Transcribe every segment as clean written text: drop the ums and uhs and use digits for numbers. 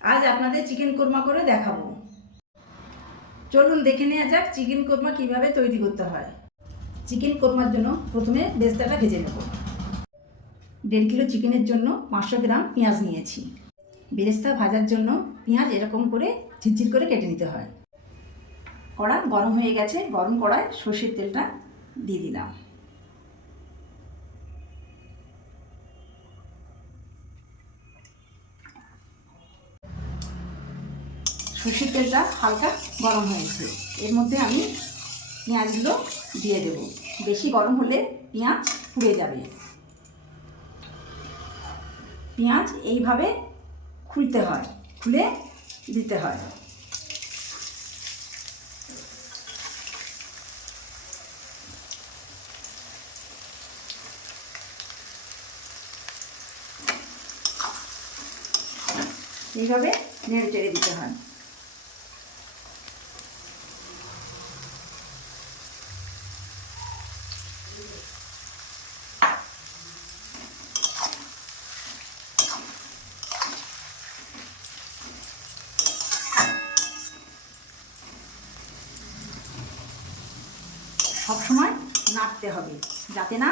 আজ আপনাদের চিকেন কোরমা করে দেখাবো। চলুন দেখে নেওয়া যাক চিকেন কোরমা কিভাবে তৈরি করতে হয়। চিকেন কোরমার জন্য প্রথমে বেরেস্তাটা ভেজে নেব। 1.5 কিলো চিকেনের জন্য 500 গ্রাম পেঁয়াজ নিয়েছি। বেরেস্তা ভাজার জন্য পেঁয়াজ এরকম করে ঝিরঝির করে কেটে নিতে হয়। কড়া গরম হয়ে গেছে, গরম কড়ায় সর্ষের তেলটা দিয়ে দিলাম। সর্ষের তেলটা হালকা গরম হয়েছে, এর মধ্যে আমি পেঁয়াজগুলো দিয়ে দেব। বেশি গরম হলে পেঁয়াজ পুড়ে যাবে। পেঁয়াজ এইভাবে খুলতে হয়, খুলে দিতে হয়। এইভাবে নেড়ে চেড়ে দিতে হয়। সবসময় নাড়তে হবে যাতে না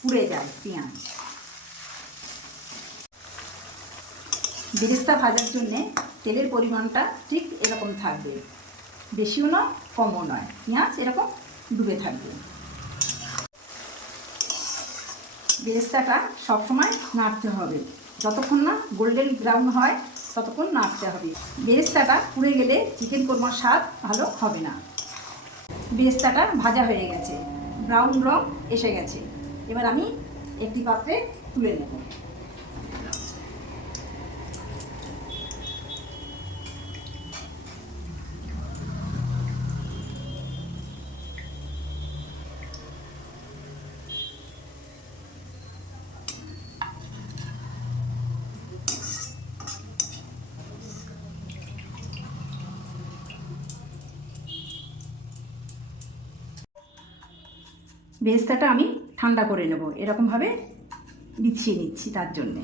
পুড়ে যায় পেঁয়াজ। বেরেস্তা ভাজার জন্যে তেলের পরিমাণটা ঠিক এরকম থাকবে, বেশিও নয় কমও নয়, পেঁয়াজ এরকম ডুবে থাকবে। বেরেস্তাটা সবসময় নাড়তে হবে, যতক্ষণ না গোল্ডেন ব্রাউন হয় ততক্ষণ নাড়তে হবে। বেরেস্তাটা পুড়ে গেলে চিকেন কোরমার স্বাদ ভালো হবে না। বেরেস্তাটা ভাজা হয়ে গেছে, ব্রাউন রং এসে গেছে। এবার আমি একটি পাত্রে তুলে নেব। বেরেস্তাটা আমি ঠান্ডা করে নেব, এরকমভাবে বিছিয়ে নিচ্ছি। তার জন্যে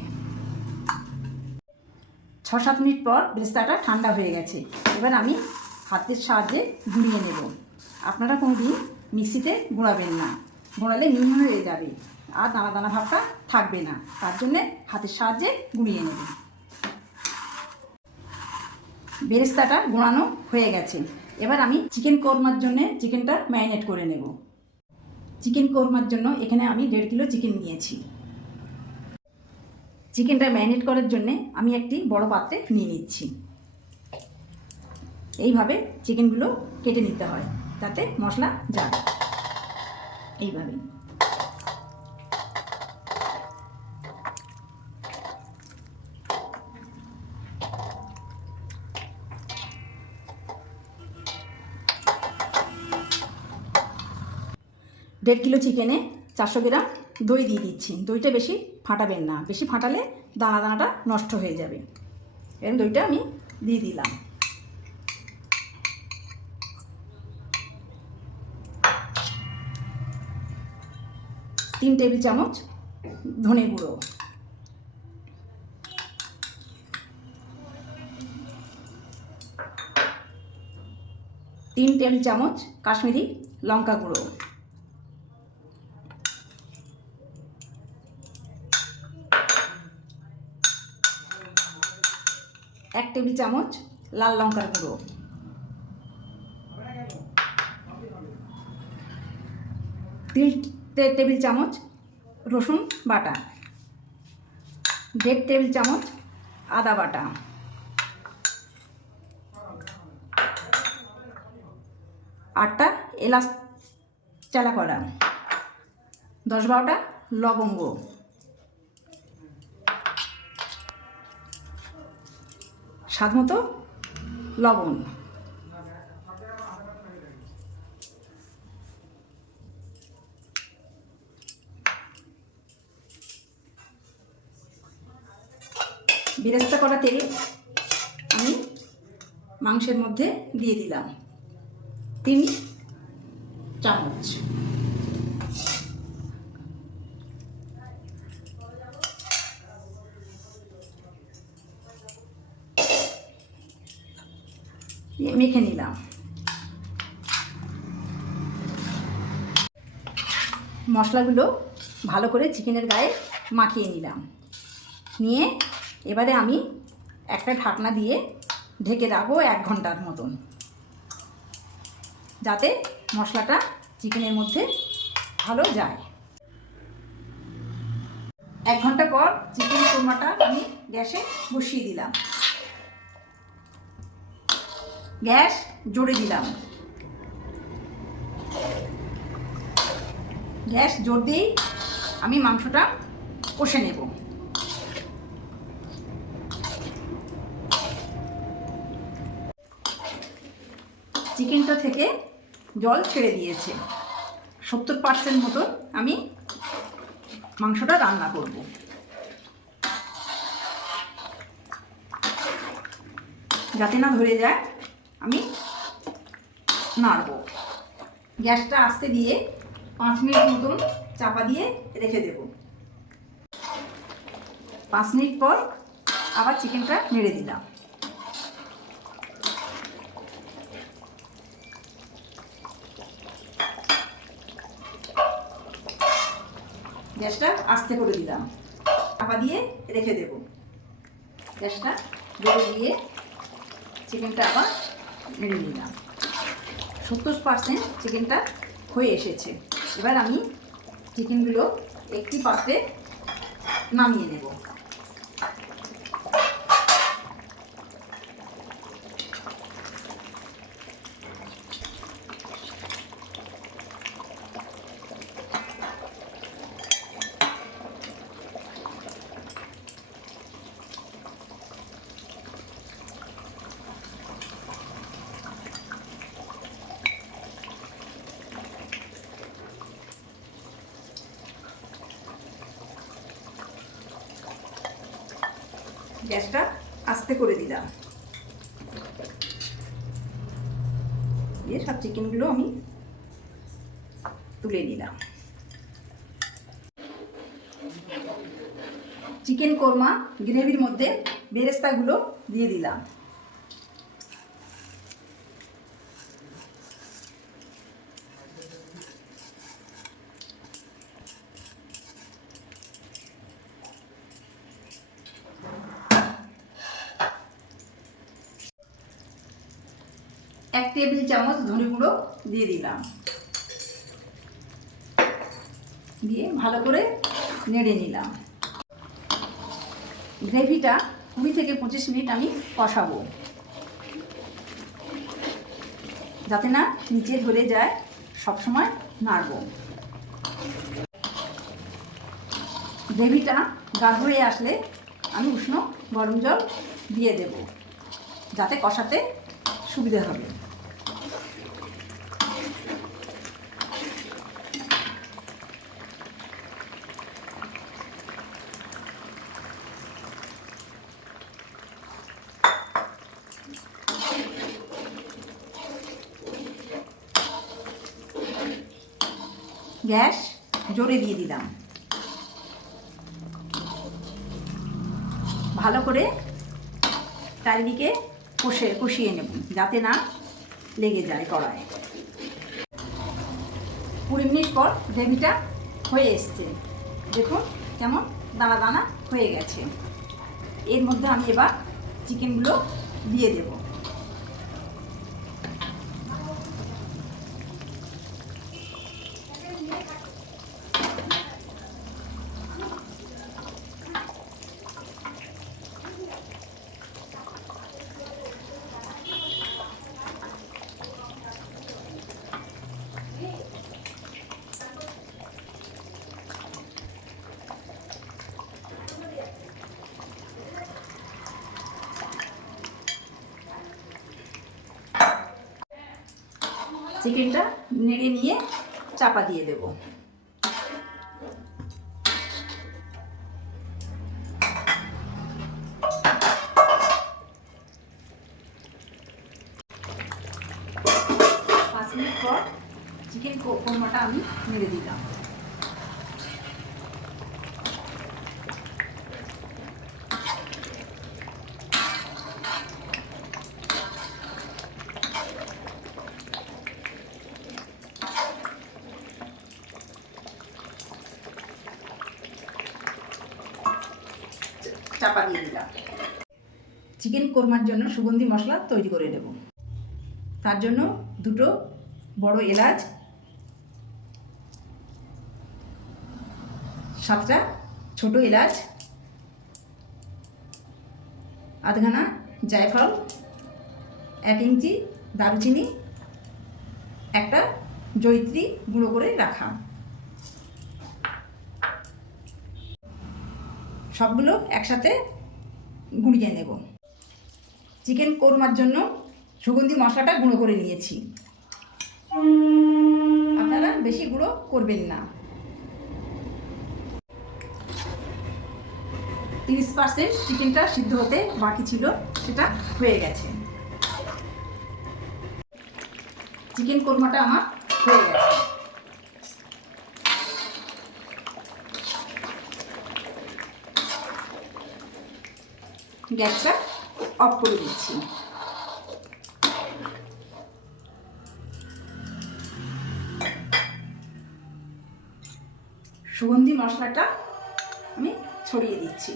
6-7 মিনিট পর বেরেস্তাটা ঠান্ডা হয়ে গেছে। এবার আমি হাতের সাহায্যে গুঁড়িয়ে নেব। আপনারা কোনো দিন মিক্সিতে গুঁড়াবেন না, গুঁড়ালে মিহি হয়ে যাবে আর দানা দানা ভাবটা থাকবে না। তার জন্যে হাতের সাহায্যে গুঁড়িয়ে নেব। বেরেস্তাটা গুঁড়ানো হয়ে গেছে। এবার আমি চিকেন কোরমার জন্যে চিকেনটা ম্যারিনেট করে নেব। চিকেন কোরমার জন্য এখানে আমি 1.5 কিলো চিকেন নিয়েছি। চিকেনটা ম্যারিনেট করার জন্যে আমি একটি বড় পাত্রে নিয়ে নিচ্ছি। এইভাবে চিকেনগুলো কেটে নিতে হয় তাতে মশলা যায়। এইভাবে দেড় কিলো চিকেনে 400 গ্রাম দই দিয়ে দিচ্ছি। দইটা বেশি ফাটাবেন না, বেশি ফাটালে দানা দানাটা নষ্ট হয়ে যাবে। এরকম দইটা আমি দিয়ে দিলাম। তিন টেবিল চামচ ধনে গুঁড়ো, 3 টেবিল চামচ কাশ্মীরি লঙ্কা গুঁড়ো, 1 টেবিল চামচ লাল লঙ্কার গুঁড়ো, 3 টেবিল চামচ রসুন বাটা, 1.5 টেবিল চামচ আদা বাটা, 8টা এলাচ চালা করা, 10-12টা লবঙ্গ, স্বাদ মতো লবণ। বেরেস্তা করা তেল আমি মাংসের মধ্যে দিয়ে দিলাম 3 চামচ। মেখে নিলাম। মশলাগুলো ভালো করে চিকেনের গায়ে মাখিয়ে নিলাম। নিয়ে এবারে আমি একটা ঢাকনা দিয়ে ঢেকে রাখবো 1 ঘন্টার মতন, যাতে মশলাটা চিকেনের মধ্যে ভালো যায়। 1 ঘন্টা পর চিকেন কোরমাটা আমি গ্যাসে বসিয়ে দিলাম। গ্যাস জোরে দিলাম। গ্যাস জোর দিয়েই আমি মাংসটা কষে নেব। চিকেনটা থেকে জল ছেড়ে দিয়েছে। 70% মতো আমি মাংসটা রান্না করব। যাতে না ধরে যায় আমি নাড়ব। গ্যাসটা আস্তে দিয়ে 5 মিনিট মতন চাপা দিয়ে রেখে দেব। 5 মিনিট পর আবার চিকেনটা নেড়ে দিলাম। গ্যাসটা আস্তে করে দিলাম, চাপা দিয়ে রেখে দেব। গ্যাসটা জোরে দিয়ে চিকেনটা আবার নেড়ে নিলাম। 70% চিকেনটা হয়ে এসেছে। এবার আমি চিকেনগুলো একটি পাত্রে নামিয়ে নেব। গ্যাসটা আস্তে করে দিলাম। দিয়ে সব চিকেনগুলো আমি তুলে নিলাম। চিকেন কোরমা গ্রেভির মধ্যে বেরেস্তাগুলো দিয়ে দিলাম। এক টেবিল চামচ ধনে গুঁড়ো দিয়ে দিলাম। দিয়ে ভালো করে নেড়ে নিলাম। গ্রেভিটা 20 থেকে 25 মিনিট আমি কষাবো, যাতে না নিচে ধরে যায়। সবসময় নাড়ব। গ্রেভিটা গাঢ় হয়ে আসলে আমি উষ্ণ গরম জল দিয়ে দেব, যাতে কষাতে সুবিধা হবে। গ্যাস জোরে দিয়ে দিলাম। ভালো করে চারিদিকে কষিয়ে নেব, যাতে না লেগে যায় কড়ায়। 20 মিনিট পর গ্রেভিটা হয়ে এসছে। দেখুন কেমন দানা দানা হয়ে গেছে। এর মধ্যে আমি এবার চিকেনগুলো দিয়ে দেব। চিকেনটা নেড়ে নিয়ে চাপা দিয়ে দেব। পাঁচ মিনিট পর চিকেন কোরমাটা আমি নেড়ে দিলাম। চাপা দিয়ে দিলাম। চিকেন কোরমার জন্য সুগন্ধি মশলা তৈরি করে নেব। তার জন্য 2 বড় এলাচ, 7টা ছোট এলাচ, আধখানা জায়ফল, 1 ইঞ্চি দারুচিনি, একটা জয়িত্রী গুঁড়ো করে রাখা। সবগুলো একসাথে গুঁড়িয়ে নেব। চিকেন কোরমার জন্য সুগন্ধি মশলাটা গুঁড়ো করে নিয়েছি। আপনারা বেশি গুঁড়ো করবেন না। 30% চিকেনটা সিদ্ধ হতে বাকি ছিল, সেটা হয়ে গেছে। চিকেন কোরমাটা আমার হয়ে গেছে। গ্যাসটা অফ করে দিচ্ছি। সুগন্ধি মশলাটা আমি ছড়িয়ে দিচ্ছি।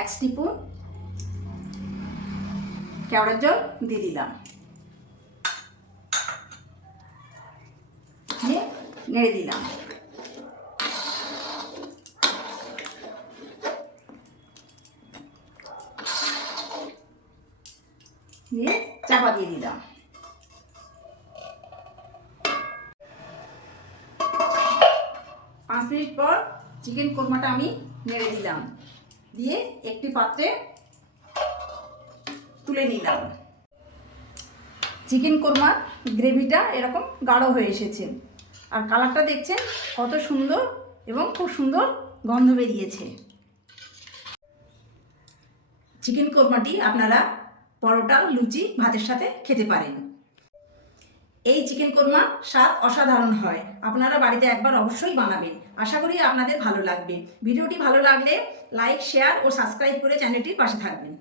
এক স্পুন কেওড়ার জল দিয়ে দিলাম, দিয়ে নেড়ে দিলাম। দিয়ে চাপা দিয়ে দিলাম। 5 মিনিট পর চিকেন কোরমাটা আমি নেড়ে দিলাম, দিয়ে একটি পাত্রে তুলে নিলাম। চিকেন কোরমার গ্রেভিটা এরকম গাঢ় হয়ে এসেছে, আর কালারটা দেখছেন কত সুন্দর এবং খুব সুন্দর গন্ধ বেরিয়েছে। চিকেন কোরমাটি আপনারা পরোটা, লুচি, ভাতের সাথে খেতে পারেন। এই চিকেন কোরমা স্বাদ অসাধারণ হয়। আপনারা বাড়িতে একবার অবশ্যই বানাবেন। আশা করি আপনাদের ভালো লাগবে। ভিডিওটি ভালো লাগলে লাইক, শেয়ার ও সাবস্ক্রাইব করে চ্যানেলটির পাশে থাকবেন।